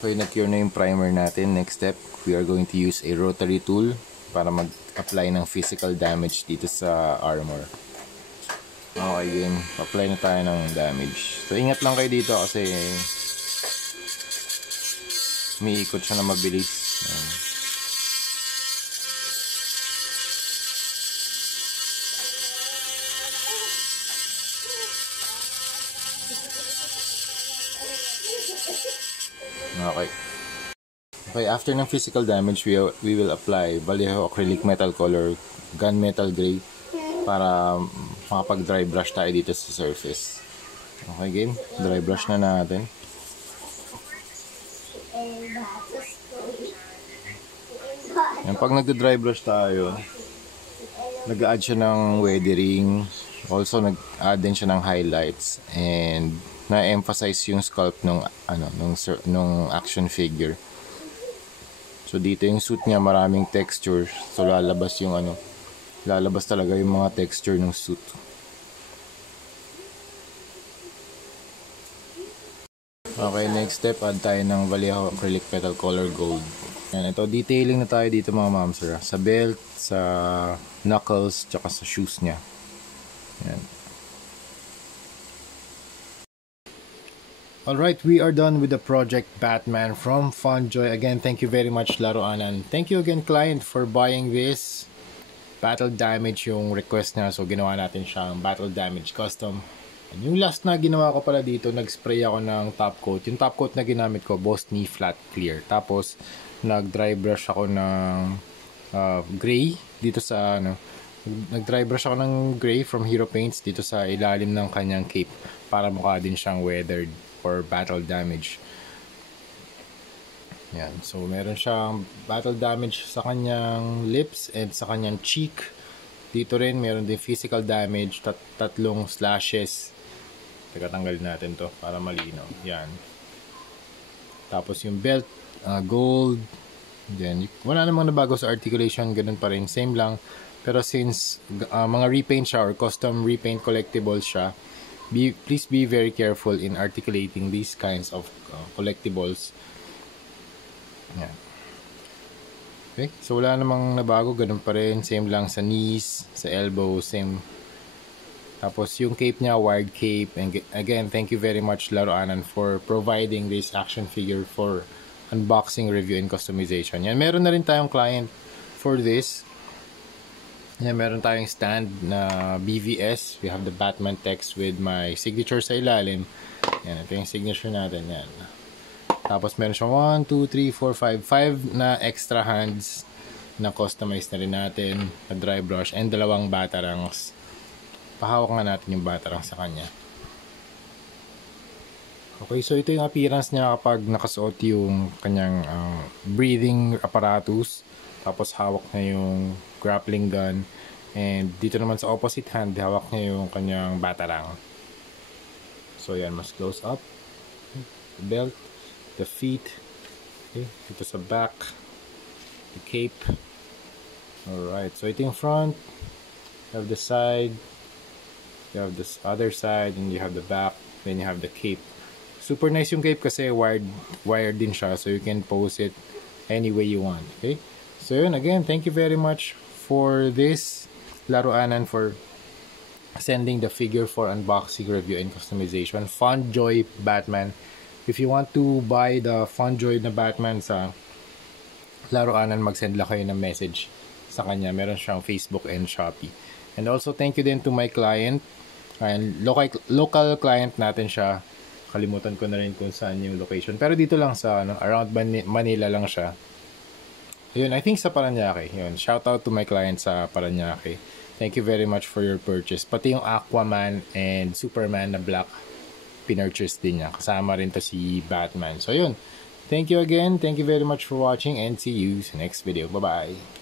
Okay, na-cure na yung primer natin. Next step, we are going to use a rotary tool para mag-apply ng physical damage dito sa armor. Okay, game. Apply na tayo ng damage. So, ingat lang kayo dito kasi umiikot siya na mabilis. Okay, after ng physical damage, we will apply Vallejo acrylic metal color gunmetal gray para makapag dry brush tayo dito sa surface. Okay, game. Dry brush na natin. Yan, pag nagda-dry brush tayo, nag-add siya ng weathering. Also, nag-add din siya ng highlights and na-emphasize yung sculpt nung action figure. So dito yung suit niya maraming texture. So lalabas talaga yung mga texture ng suit. Okay, next step, add tayo ng Vallejo acrylic metal color gold. Yan, ito detailing na tayo dito mga mamsir. Sa belt, sa knuckles, tsaka sa shoes niya. Yan. Alright, we are done with the project Batman from Funjoy. Again, thank you very much Laruanan. Thank you again client for buying this. Battle damage yung request niya. So ginawa natin siyang battle damage custom. And yung last na ginawa ko pala dito, nag-spray ako ng top coat. Yung top coat na ginamit ko, Boss Knee Flat Clear. Tapos nag-dry brush ako ng gray dito sa nag-dry brush ako ng gray from Hero Paints dito sa ilalim ng kanyang cape para mukha din siyang weathered or battle damage. Yan. So, meron siyang battle damage sa kanyang lips and sa kanyang cheek. Dito rin, meron din physical damage. Tatlong slashes. Teka, tanggalin natin to para malinaw. Yan. Tapos yung belt, gold. Then, wala namang nabago sa articulation. Ganun pa rin. Same lang. Pero since mga repaint siya or custom repaint collectibles siya, please be very careful in articulating these kinds of collectibles. Yan. Okay, so wala namang nabago, ganun pa rin, same lang sa knees, sa elbow, same. Tapos yung cape niya, wired cape. And again, thank you very much Laruanan for providing this action figure for unboxing, review, and customization. Yan, meron na rin tayong client for this. Yan, meron tayong stand na BVS. We have the Batman text with my signature sa ilalim. Yan, ito yung signature natin. Yan. Tapos meron siyang 1, 2, 3, 4, 5 na extra hands na customize na rin natin na dry brush and dalawang batarangs. Pahawak nga natin yung batarang sa kanya. Okay, so ito yung appearance niya kapag nakasuot yung kanyang breathing apparatus. Tapos hawak niya yung grappling gun. And dito naman sa opposite hand, hawak niya yung kanyang batarang. So yan, mas close up. The belt, the feet. Okay, dito sa back, the cape. Alright, so ito yung front. You have the side. You have this other side. And you have the back. Then you have the cape. Super nice yung cape kasi wired din siya. So you can pose it any way you want. Okay. So yun, again, thank you very much for this Laruanan for sending the figure for unboxing, review, and customization. Funjoy Batman. If you want to buy the Funjoy na Batman sa Laruanan, mag-send lang kayo ng message sa kanya. Meron siyang Facebook and Shopee. And also, thank you din to my client. And local client natin siya. Kalimutan ko na rin kung saan yung location. Pero dito lang sa around Manila lang siya. Yun, I think sa Paranaque. Yun, shout out to my client sa Paranaque. Thank you very much for your purchase. Pati yung Aquaman and Superman na black, pinurchase din niya. Kasama rin to si Batman. So yun, thank you again. Thank you very much for watching and see you sa next video. Bye-bye.